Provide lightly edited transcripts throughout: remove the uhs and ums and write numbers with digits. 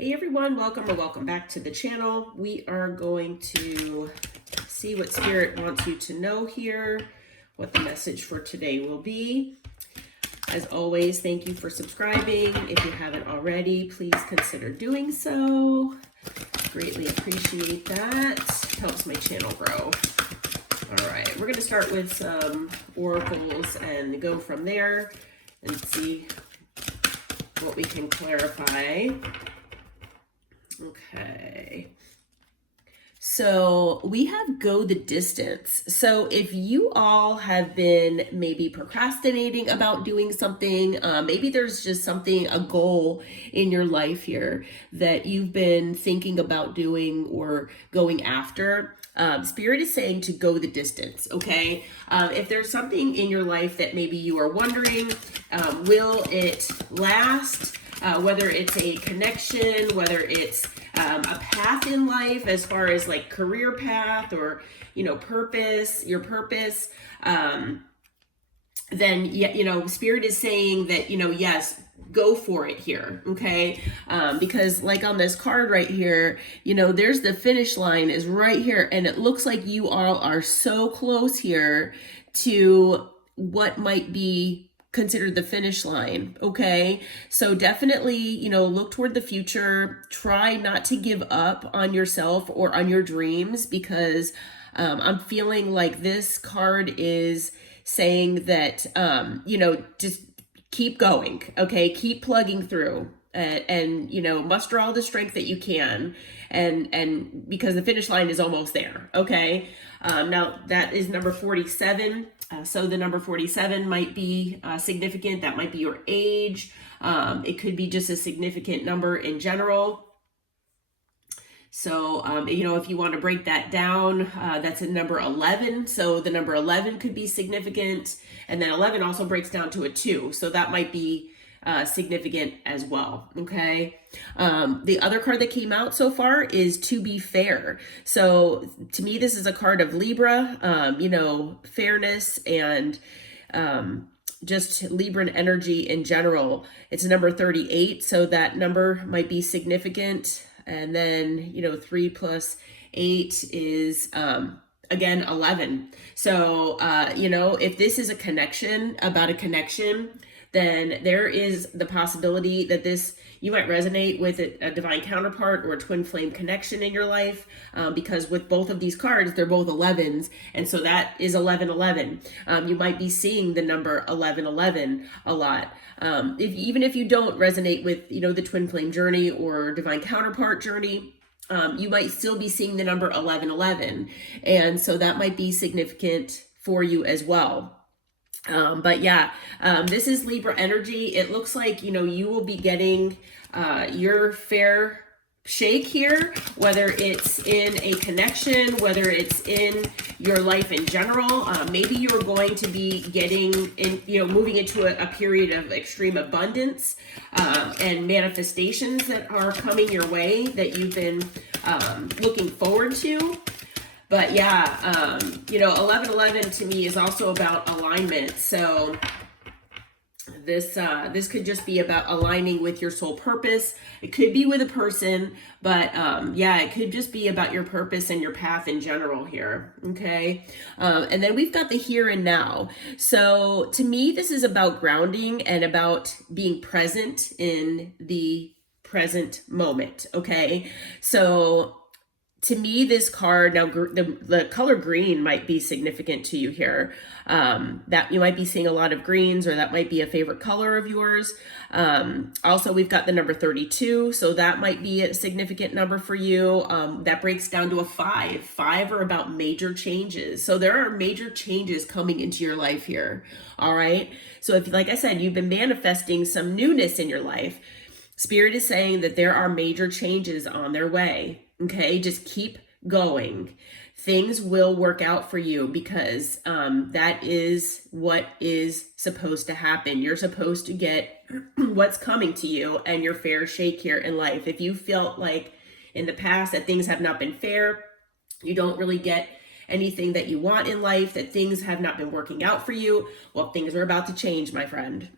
Hey everyone, welcome or welcome back to the channel. We are going to see what Spirit wants you to know here, what the message for today will be. As always, thank you for subscribing. If you haven't already, please consider doing so. Greatly appreciate that. Helps my channel grow. All right, we're going to start with some oracles and go from there and see what we can clarify. Okay. So we have go the distance. So if you all have been maybe procrastinating about doing something, maybe there's just something, a goal in your life here that you've been thinking about doing or going after, Spirit is saying to go the distance, okay? If there's something in your life that maybe you are wondering, will it last? Whether it's a connection, whether it's a path in life as far as like career path or, purpose, your purpose, then, Spirit is saying that, yes, go for it here, okay? Because like on this card right here, there's the finish line is right here, and it looks like you all are so close here to what might be considered the finish line, okay? So definitely, look toward the future. Try not to give up on yourself or on your dreams, because I'm feeling like this card is saying that, just keep going, okay? Keep plugging through and muster all the strength that you can. And because the finish line is almost there, okay? Now that is number 47. So the number 47 might be significant. That might be your age. It could be just a significant number in general. So, if you want to break that down, that's a number 11. So the number 11 could be significant. And then 11 also breaks down to a 2. So that might be significant as well, okay? The other card that came out so far is to be fair. So to me, this is a card of Libra, fairness and just Libran energy in general. It's number 38, so that number might be significant. And then, 3 plus 8 is, again, 11. So, if this is a connection, then there is the possibility that you might resonate with a divine counterpart or a twin flame connection in your life, because with both of these cards, they're both 11s. And so that is 1111. You might be seeing the number 1111 a lot. Even if you don't resonate with, the twin flame journey or divine counterpart journey, you might still be seeing the number 1111. And so that might be significant for you as well. This is Libra energy. It looks like, you will be getting your fair shake here, whether it's in a connection, whether it's in your life in general. Maybe you're going to be moving into a period of extreme abundance and manifestations that are coming your way that you've been looking forward to. But 1111 to me is also about alignment. So this could just be about aligning with your soul purpose. It could be with a person, but it could just be about your purpose and your path in general here, okay? And then we've got the here and now. So to me, this is about grounding and about being present in the present moment, okay? So to me, this card, now the color green might be significant to you here. That you might be seeing a lot of greens, or that might be a favorite color of yours. Also, we've got the number 32, so that might be a significant number for you. That breaks down to a 5. 5 are about major changes. So there are major changes coming into your life here, all right? So if, like I said, you've been manifesting some newness in your life, Spirit is saying that there are major changes on their way. Okay, just keep going. Things will work out for you, because that is what is supposed to happen. You're supposed to get what's coming to you and your fair shake here in life. If you felt like in the past that things have not been fair, you don't really get anything that you want in life, that things have not been working out for you, well, things are about to change, my friend.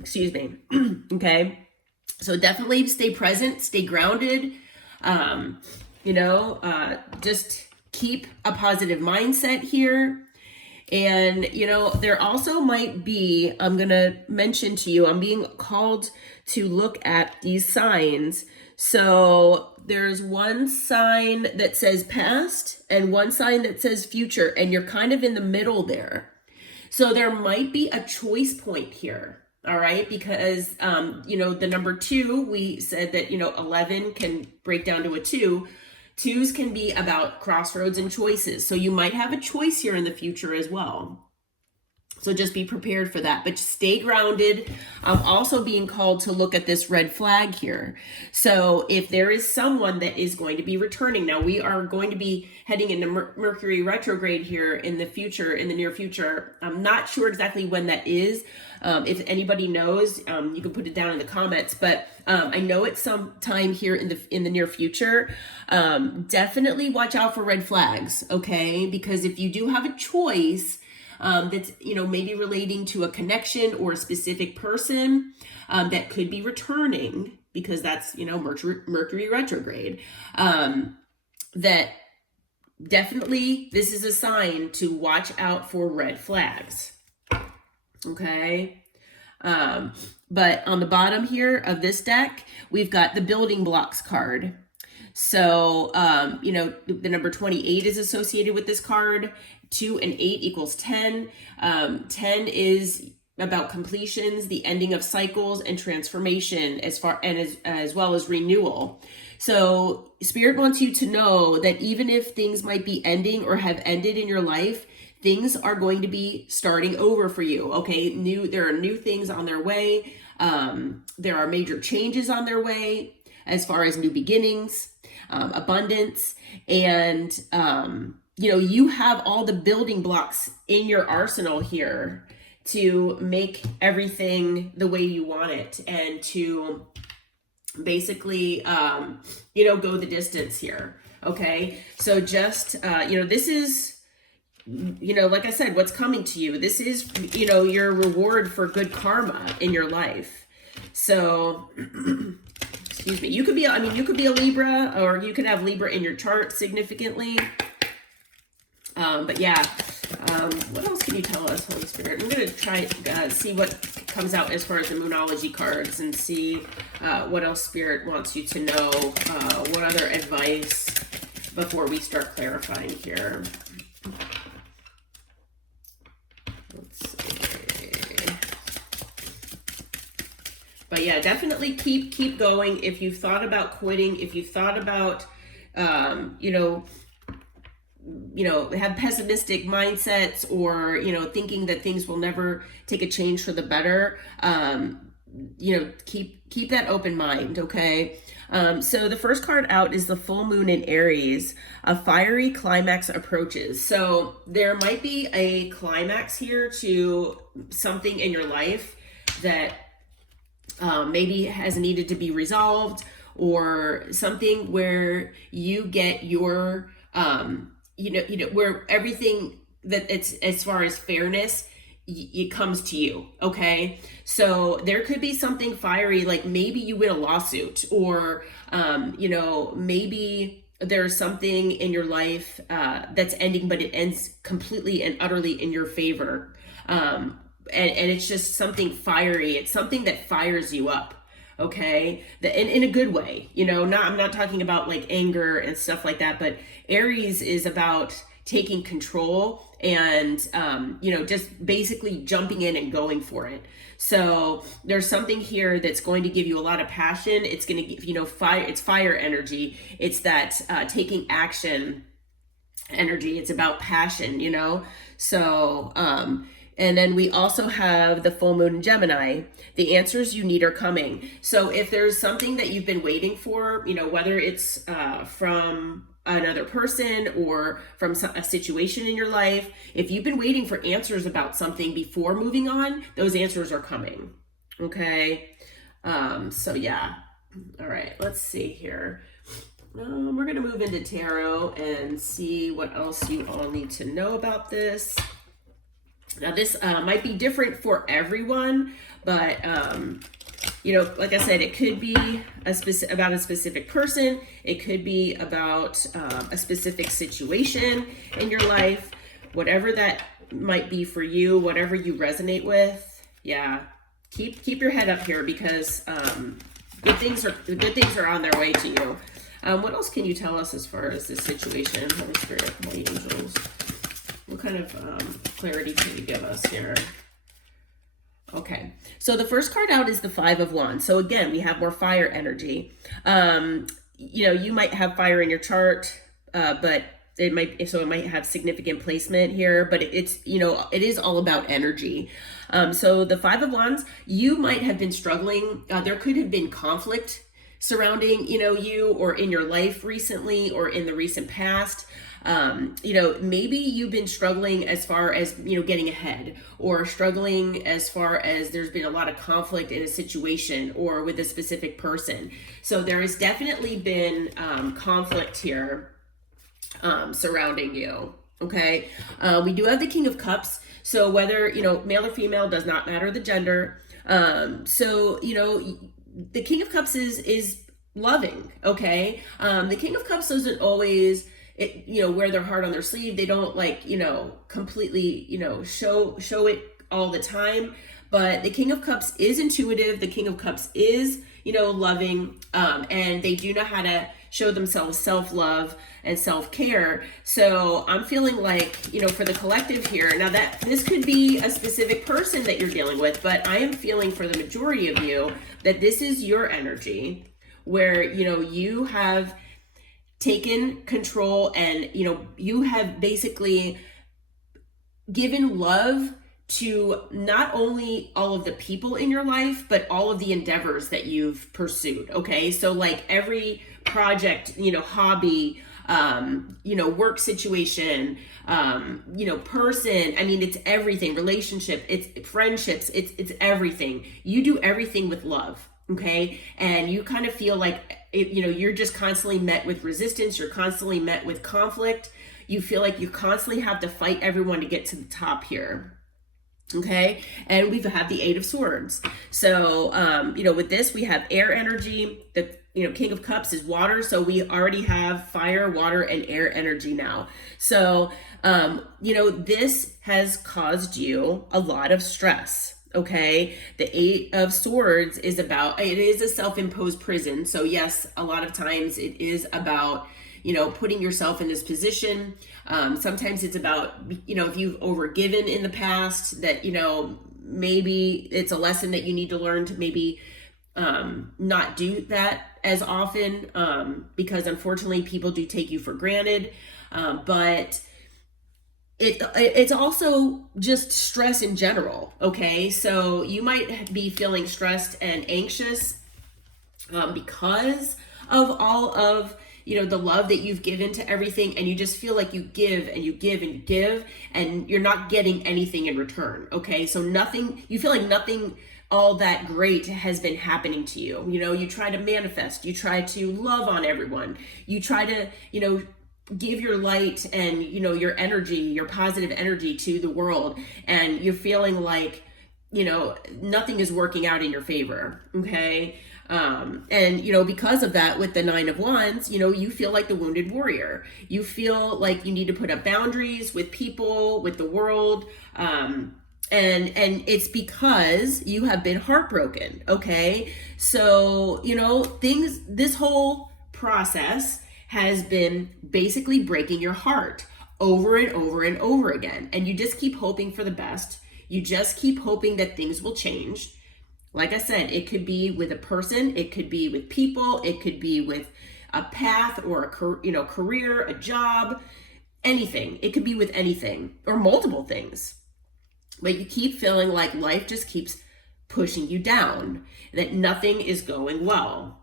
Excuse me. Okay. So definitely stay present, stay grounded, just keep a positive mindset here. And, there also might be, I'm going to mention to you, I'm being called to look at these signs. So there's one sign that says past and one sign that says future, and you're kind of in the middle there. So there might be a choice point here. All right, because, the number 2, we said that, 11 can break down to a 2. 2s can be about crossroads and choices. So you might have a choice here in the future as well. So just be prepared for that, but stay grounded. I'm also being called to look at this red flag here. So if there is someone that is going to be returning, now we are going to be heading into Mercury retrograde here in the future, in the near future. I'm not sure exactly when that is. If anybody knows, you can put it down in the comments, but I know it's sometime here in the near future. Definitely watch out for red flags, okay? Because if you do have a choice, that's, maybe relating to a connection or a specific person that could be returning, because that's, Mercury retrograde, that definitely this is a sign to watch out for red flags. Okay. But on the bottom here of this deck, we've got the building blocks card. So, the number 28 is associated with this card. 2 and 8 equals 10. 10 is about completions, the ending of cycles and transformation, as well as renewal. So Spirit wants you to know that even if things might be ending or have ended in your life, things are going to be starting over for you. Okay, there are new things on their way. There are major changes on their way as far as new beginnings, abundance, and you have all the building blocks in your arsenal here to make everything the way you want it, and to basically, go the distance here. Okay. So just, this is, like I said, what's coming to you. This is, your reward for good karma in your life. So, excuse me, you could be a Libra, or you could have Libra in your chart significantly. But yeah, what else can you tell us, Holy Spirit? I'm going to try, see what comes out as far as the Moonology cards, and see what else Spirit wants you to know, what other advice before we start clarifying here. Let's see. But yeah, definitely keep going. If you've thought about quitting, if you've thought about, have pessimistic mindsets, or, thinking that things will never take a change for the better, keep that open mind. Okay. So the first card out is the full moon in Aries. A fiery climax approaches. So there might be a climax here to something in your life that maybe has needed to be resolved, or something where you get your, where everything that it's, as far as fairness, it comes to you. Okay. So there could be something fiery, like maybe you win a lawsuit, or, maybe there's something in your life, that's ending, but it ends completely and utterly in your favor. And it's just something fiery. It's something that fires you up. Okay. In a good way, I'm not talking about like anger and stuff like that, but Aries is about taking control and, just basically jumping in and going for it. So there's something here that's going to give you a lot of passion. It's going to give, fire. It's fire energy. It's that, taking action energy. It's about passion, so, and then we also have the full moon in Gemini. The answers you need are coming. So if there's something that you've been waiting for, whether it's from another person or from a situation in your life, if you've been waiting for answers about something before moving on, those answers are coming. Okay. So yeah. All right, let's see here. We're going to move into tarot and see what else you all need to know about this. Now this might be different for everyone, but Like I said, it could be about a specific person. It could be about a specific situation in your life, whatever that might be for you, whatever you resonate with. Yeah, keep your head up here, because good things are on their way to you. What else can you tell us as far as this situation, Holy Spirit, Holy Angels? What kind of clarity can you give us here? Okay, so the first card out is the Five of Wands. So again, we have more fire energy. You might have fire in your chart, but it might have significant placement here, but it is all about energy. So the Five of Wands, you might have been struggling. There could have been conflict surrounding, you or in your life recently or in the recent past. Maybe you've been struggling as far as, getting ahead, or struggling as far as there's been a lot of conflict in a situation or with a specific person. So there has definitely been conflict here surrounding you. Okay. We do have the King of Cups. So whether, male or female, does not matter the gender. The King of Cups is loving. Okay. The King of Cups doesn't always, wear their heart on their sleeve. They don't completely, show it all the time. But the King of Cups is intuitive. The King of Cups is, loving, and they do know how to show themselves self-love and self-care. So I'm feeling like, for the collective here, now that this could be a specific person that you're dealing with, but I am feeling for the majority of you that this is your energy where, you have taken control and, you have basically given love to not only all of the people in your life, but all of the endeavors that you've pursued. Okay. So like every project, hobby, work situation, person, it's everything, relationship, it's friendships, it's everything. You do everything with love. Okay. And you kind of feel like, you're just constantly met with resistance. You're constantly met with conflict. You feel like you constantly have to fight everyone to get to the top here. Okay. And we've had the Eight of Swords. So, with this, we have air energy. The, King of Cups is water. So we already have fire, water, and air energy now. So, this has caused you a lot of stress. Okay. The Eight of Swords it is a self-imposed prison. So yes, a lot of times it is about, putting yourself in this position. Sometimes it's about, if you've overgiven in the past that, maybe it's a lesson that you need to learn to maybe not do that as often, because unfortunately people do take you for granted. But it's also just stress in general. Okay. So you might be feeling stressed and anxious, because of all of, the love that you've given to everything, and you just feel like you give and you give and you give, and you're not getting anything in return. Okay. So you feel like nothing all that great has been happening to you. You try to manifest, you try to love on everyone, you try to, give your light and, your energy, your positive energy to the world. And you're feeling like, nothing is working out in your favor. Okay. And, because of that, with the Nine of Wands, you feel like the wounded warrior. You feel like you need to put up boundaries with people, with the world. And it's because you have been heartbroken. Okay. So, this whole process has been basically breaking your heart over and over and over again. And you just keep hoping for the best. You just keep hoping that things will change. Like I said, it could be with a person, it could be with people, it could be with a path or a career, a job, anything. It could be with anything or multiple things. But you keep feeling like life just keeps pushing you down, that nothing is going well.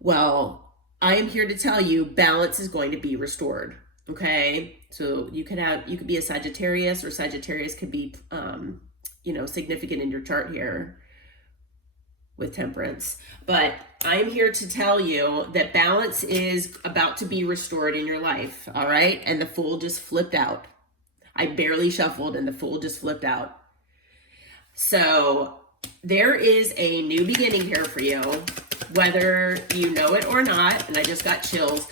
Well, I am here to tell you balance is going to be restored. Okay. So you could be a Sagittarius, or Sagittarius could be, significant in your chart here with Temperance. But I'm here to tell you that balance is about to be restored in your life. All right. And the Fool just flipped out. I barely shuffled and the Fool just flipped out. So there is a new beginning here for you, whether you know it or not. And I just got chills.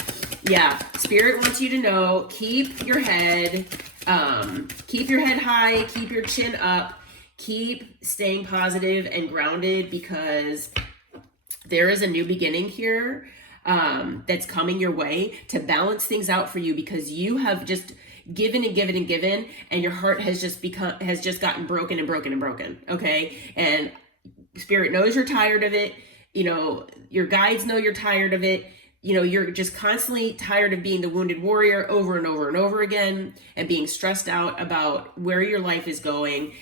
Yeah, Spirit wants you to know, keep your head high, keep your chin up, keep staying positive and grounded, because there is a new beginning here that's coming your way to balance things out for you, because you have just given and given and given, and your heart has just gotten broken and broken and broken. Okay. And Spirit knows you're tired of it. You know, your guides know you're tired of it. You know, you're just constantly tired of being the wounded warrior over and over and over again, and being stressed out about where your life is going.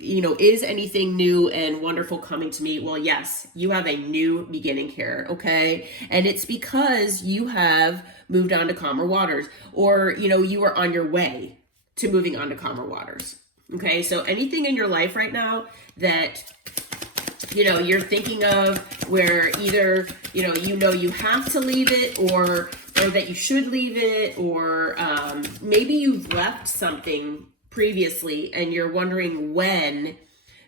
You know, is anything new and wonderful coming to me? Well, yes, you have a new beginning here, okay? And it's because you have moved on to calmer waters, or, you know, you are on your way to moving on to calmer waters, okay? So anything in your life right now that, you know, you're thinking of where either, you know, you have to leave it, or that you should leave it, or maybe you've left something previously and you're wondering when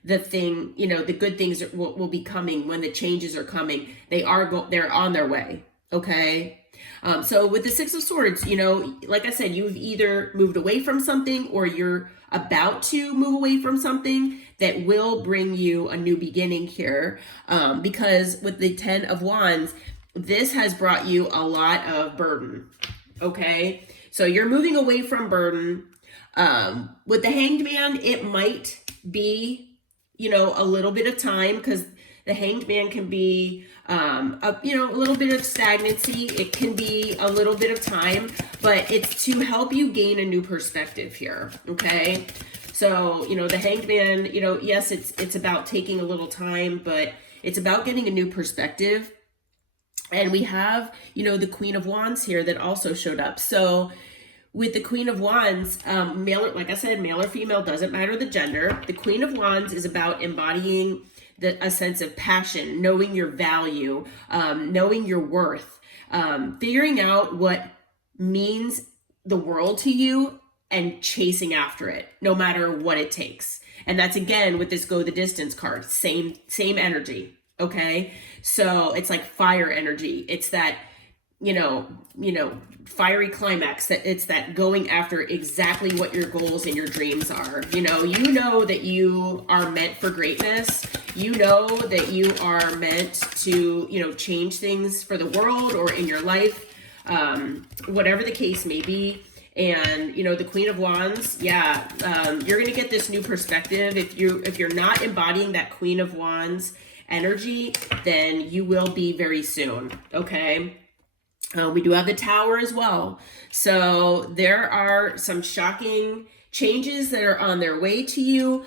the thing, you know, the good things will be coming, when the changes are coming. They're on their way, okay? So with the Six of Swords, you know, like I said, you've either moved away from something, or you're about to move away from something that will bring you a new beginning here. Because with the Ten of Wands, this has brought you a lot of burden. Okay. So you're moving away from burden. With the Hanged Man, it might be, you know, a little bit of time, because the Hanged Man can be, you know, a little bit of stagnancy. It can be a little bit of time, but it's to help you gain a new perspective here. Okay. So, you know, the Hanged Man, you know, yes, it's about taking a little time, but it's about getting a new perspective. And we have, you know, the Queen of Wands here that also showed up. So with the Queen of Wands, male, like I said, male or female, doesn't matter the gender. The Queen of Wands is about embodying a sense of passion, knowing your value, knowing your worth, figuring out what means the world to you, and chasing after it, no matter what it takes. And that's, again, with this Go the Distance card, same energy, okay? So it's like fire energy. It's that, you know, fiery climax, that it's that going after exactly what your goals and your dreams are. You know that you are meant for greatness. You know that you are meant to, you know, change things for the world or in your life, whatever the case may be. And, you know, the Queen of Wands, yeah, you're going to get this new perspective. If you're not embodying that Queen of Wands energy, then you will be very soon. Okay. We do have the Tower as well. So there are some shocking changes that are on their way to you.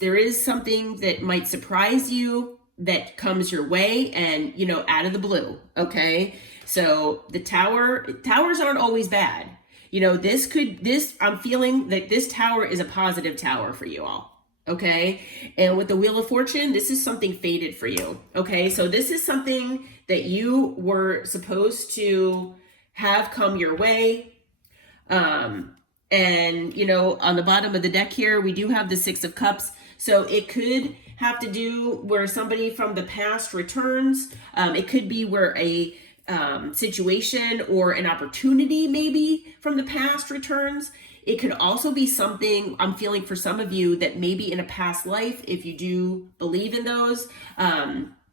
There is something that might surprise you that comes your way, and, you know, out of the blue. Okay. So the towers aren't always bad. You know, I'm feeling that this tower is a positive tower for you all. Okay. And with the Wheel of Fortune, this is something fated for you. Okay. So this is something that you were supposed to have come your way. And, you know, on the bottom of the deck here, we do have the Six of Cups. So it could have to do where somebody from the past returns. It could be where a situation or an opportunity maybe from the past returns. It could also be something, I'm feeling for some of you, that maybe in a past life, if you do believe in those.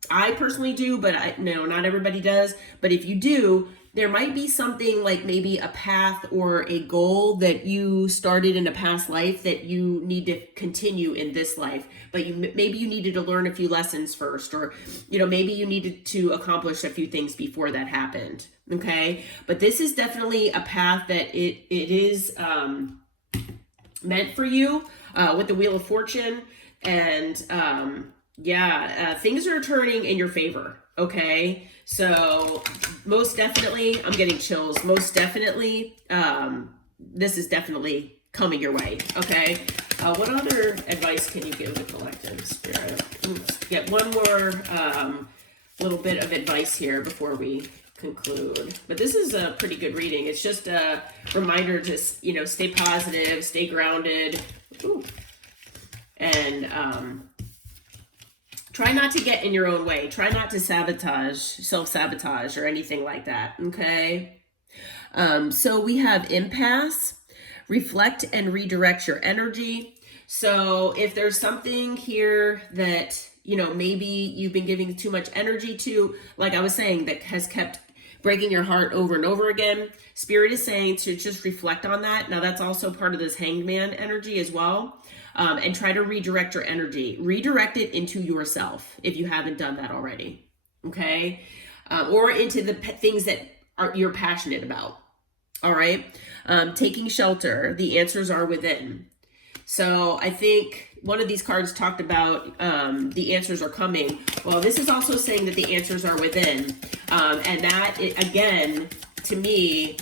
I personally do, but no, not everybody does. But if you do, there might be something like maybe a path or a goal that you started in a past life that you need to continue in this life. But maybe you needed to learn a few lessons first, or, you know, maybe you needed to accomplish a few things before that happened. Okay. But this is definitely a path that it is meant for you with the Wheel of Fortune. And things are turning in your favor. Okay. So most definitely, I'm getting chills. Most definitely, this is definitely coming your way. Okay. What other advice can you give the collective, Spirit? Let's get one more little bit of advice here before we conclude. But this is a pretty good reading. It's just a reminder to, you know, stay positive, stay grounded. Ooh. And Try not to get in your own way. Try not to self-sabotage or anything like that, okay? So we have impasse, reflect and redirect your energy. So if there's something here that, maybe you've been giving too much energy to, like I was saying, that has kept breaking your heart over and over again, Spirit is saying to just reflect on that. Now that's also part of this Hanged Man energy as well. And try to redirect your energy. Redirect it into yourself if you haven't done that already, okay? Or into the things that you're passionate about, all right? Taking shelter, the answers are within. So I think one of these cards talked about the answers are coming. Well, this is also saying that the answers are within. And that, again, to me,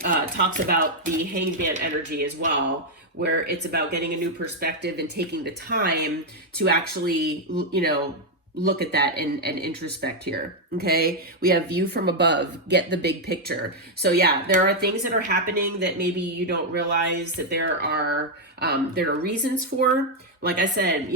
talks about the Hanged Man energy as well, where it's about getting a new perspective and taking the time to actually, look at that and introspect here. Okay. We have view from above, get the big picture. So yeah, there are things that are happening that maybe you don't realize that there are reasons for. Like I said,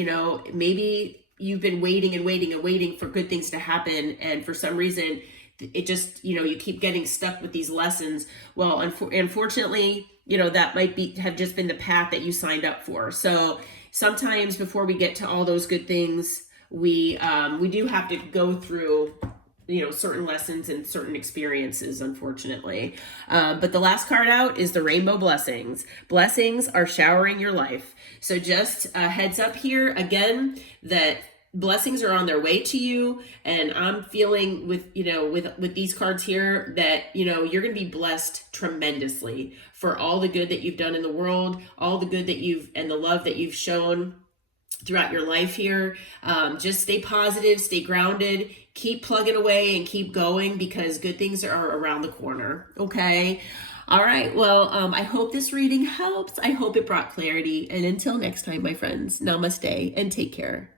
maybe you've been waiting and waiting and waiting for good things to happen. And for some reason, it just, you keep getting stuck with these lessons. Well, unfortunately, that might have just been the path that you signed up for. So sometimes before we get to all those good things, we do have to go through, certain lessons and certain experiences, unfortunately. But the last card out is the Rainbow Blessings. Blessings are showering your life. So just a heads up here again that blessings are on their way to you, and I'm feeling with these cards here that you're going to be blessed tremendously for all the good that you've done in the world, all the good that and the love that you've shown throughout your life here. Just stay positive, stay grounded, keep plugging away and keep going, because good things are around the corner. Okay. All right. Well, I hope this reading helps. I hope it brought clarity. And until next time, my friends, namaste and take care.